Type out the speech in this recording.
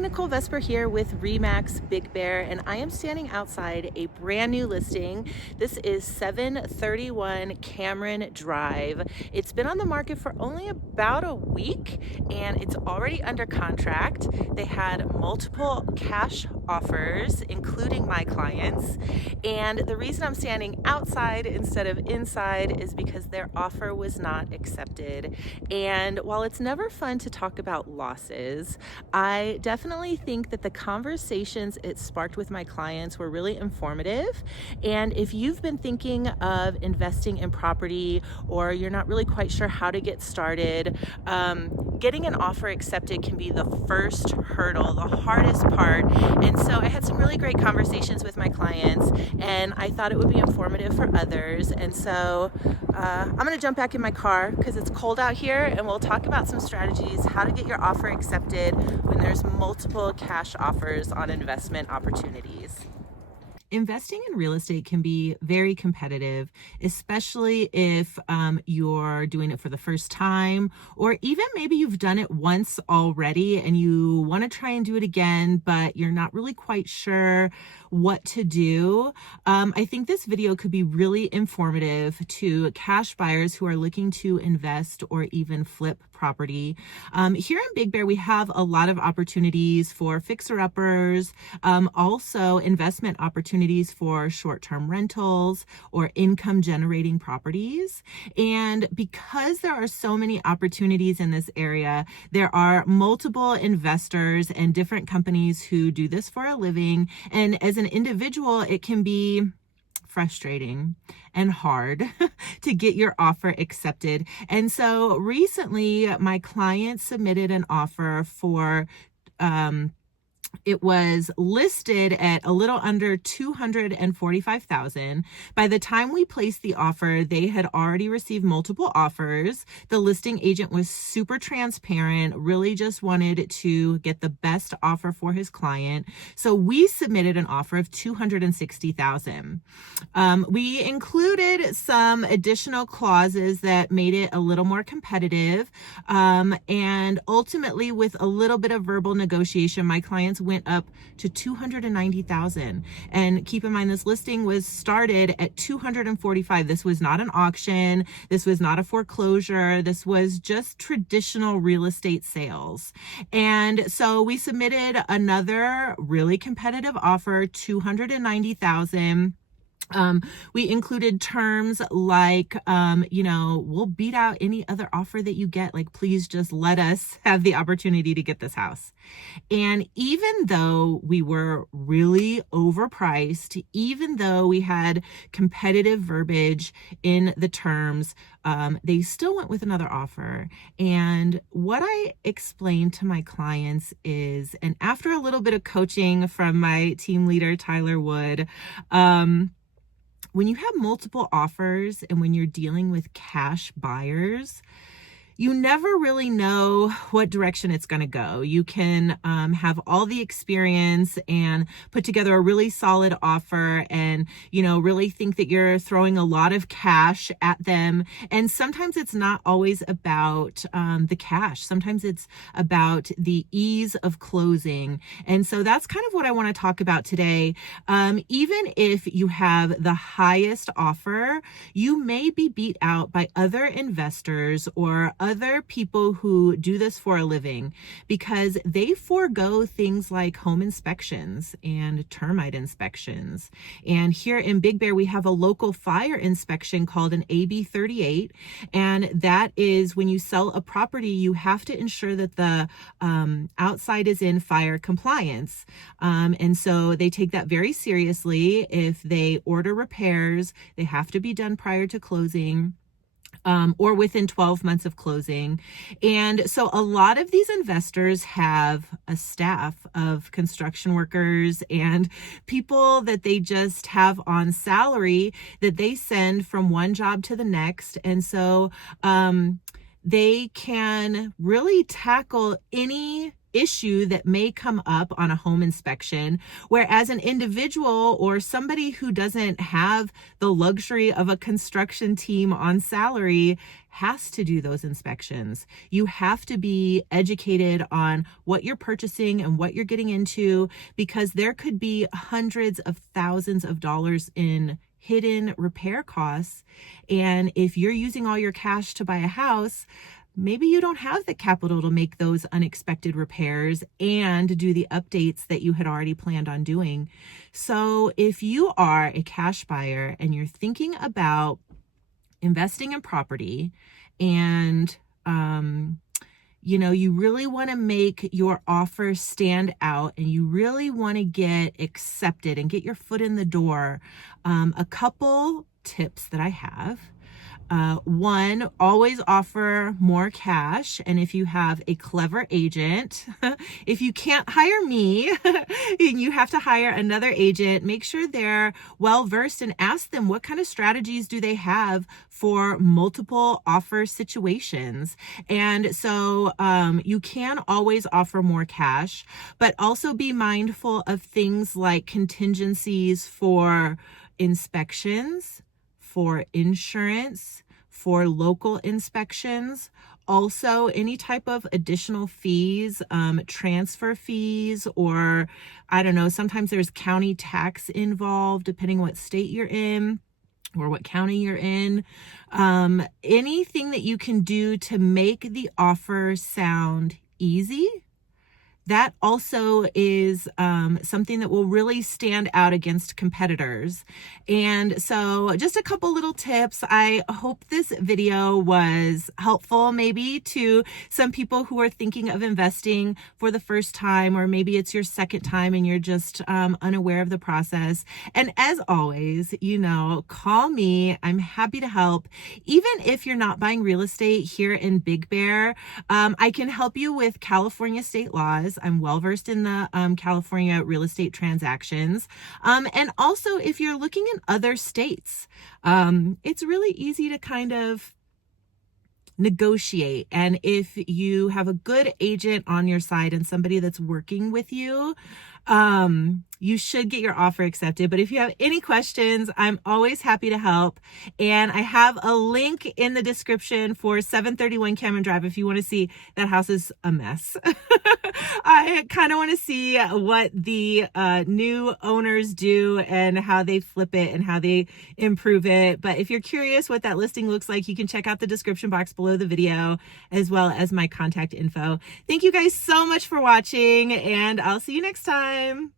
Nicole Vesper here with Remax Big Bear, and I am standing outside a brand new listing. This is 731 Cameron Drive. It's been on the market for only about a week and it's already under contract. They had multiple cash offers, including my clients. And the reason I'm standing outside instead of inside is because their offer was not accepted. And while it's never fun to talk about losses, I definitely think that the conversations it sparked with my clients were really informative. And if you've been thinking of investing in property or you're not really quite sure how to get started, getting an offer accepted can be the first hurdle, the hardest part. And so I had some really great conversations with my clients, and I thought it would be informative for others. And so I'm gonna jump back in my car because it's cold out here, and we'll talk about some strategies, how to get your offer accepted when there's multiple cash offers on investment opportunities. Investing in real estate can be very competitive, especially if you're doing it for the first time, or even maybe you've done it once already and you want to try and do it again, but you're not really quite sure what to do. I think this video could be really informative to cash buyers who are looking to invest or even flip property. Here in Big Bear, we have a lot of opportunities for fixer-uppers, also investment opportunities for short-term rentals or income-generating properties. And because there are so many opportunities in this area, there are multiple investors and different companies who do this for a living. And as an individual, it can be frustrating and hard to get your offer accepted. And so recently my client submitted an offer for it was listed at a little under $245,000. By the time we placed the offer, they had already received multiple offers. The listing agent was super transparent, really just wanted to get the best offer for his client. So we submitted an offer of $260,000. We included some additional clauses that made it a little more competitive. And ultimately, with a little bit of verbal negotiation, my clients went up to $290,000. And keep in mind, this listing was started at $245,000. This was not an auction. This was not a foreclosure. This was just traditional real estate sales. And so we submitted another really competitive offer, $290,000. We included terms like, we'll beat out any other offer that you get. Like, please just let us have the opportunity to get this house. And even though we were really overpriced, even though we had competitive verbiage in the terms, they still went with another offer. And what I explained to my clients is, and after a little bit of coaching from my team leader, Tyler Wood, when you have multiple offers and when you're dealing with cash buyers, you never really know what direction it's going to go. You can have all the experience and put together a really solid offer and, really think that you're throwing a lot of cash at them. And sometimes it's not always about the cash. Sometimes it's about the ease of closing. And so that's kind of what I want to talk about today. Even if you have the highest offer, you may be beat out by other investors or other people who do this for a living because they forego things like home inspections and termite inspections. And here in Big Bear, we have a local fire inspection called an AB 38. And that is when you sell a property, you have to ensure that the outside is in fire compliance. And so they take that very seriously. If they order repairs, they have to be done prior to closing. Or within 12 months of closing. And so a lot of these investors have a staff of construction workers and people that they just have on salary that they send from one job to the next. And so they can really tackle any issue that may come up on a home inspection, whereas an individual or somebody who doesn't have the luxury of a construction team on salary has to do those inspections. You have to be educated on what you're purchasing and what you're getting into, because there could be hundreds of thousands of dollars in hidden repair costs. And if you're using all your cash to buy a house, maybe you don't have the capital to make those unexpected repairs and do the updates that you had already planned on doing. So if you are a cash buyer and you're thinking about investing in property, and you really want to make your offer stand out and you really want to get accepted and get your foot in the door, a couple tips that I have. One, always offer more cash. And if you have a clever agent, if you can't hire me and you have to hire another agent, make sure they're well versed and ask them what kind of strategies do they have for multiple offer situations. And so you can always offer more cash, but also be mindful of things like contingencies for inspections, for insurance, for local inspections, also any type of additional fees, transfer fees, or I don't know, sometimes there's county tax involved depending what state you're in or what county you're in. Anything that you can do to make the offer sound easy, that also is something that will really stand out against competitors. And so just a couple little tips. I hope this video was helpful maybe to some people who are thinking of investing for the first time, or maybe it's your second time and you're just unaware of the process. And as always, call me. I'm happy to help. Even if you're not buying real estate here in Big Bear, I can help you with California state laws. I'm well versed in the California real estate transactions. And also, if you're looking in other states, it's really easy to kind of negotiate. And if you have a good agent on your side and somebody that's working with you, you should get your offer accepted. But if you have any questions, I'm always happy to help. And I have a link in the description for 731 Cameron Drive if you want to see. That house is a mess. I kind of want to see what the new owners do and how they flip it and how they improve it. But if you're curious what that listing looks like, you can check out the description box below the video, as well as my contact info. Thank you guys so much for watching, and I'll see you next time.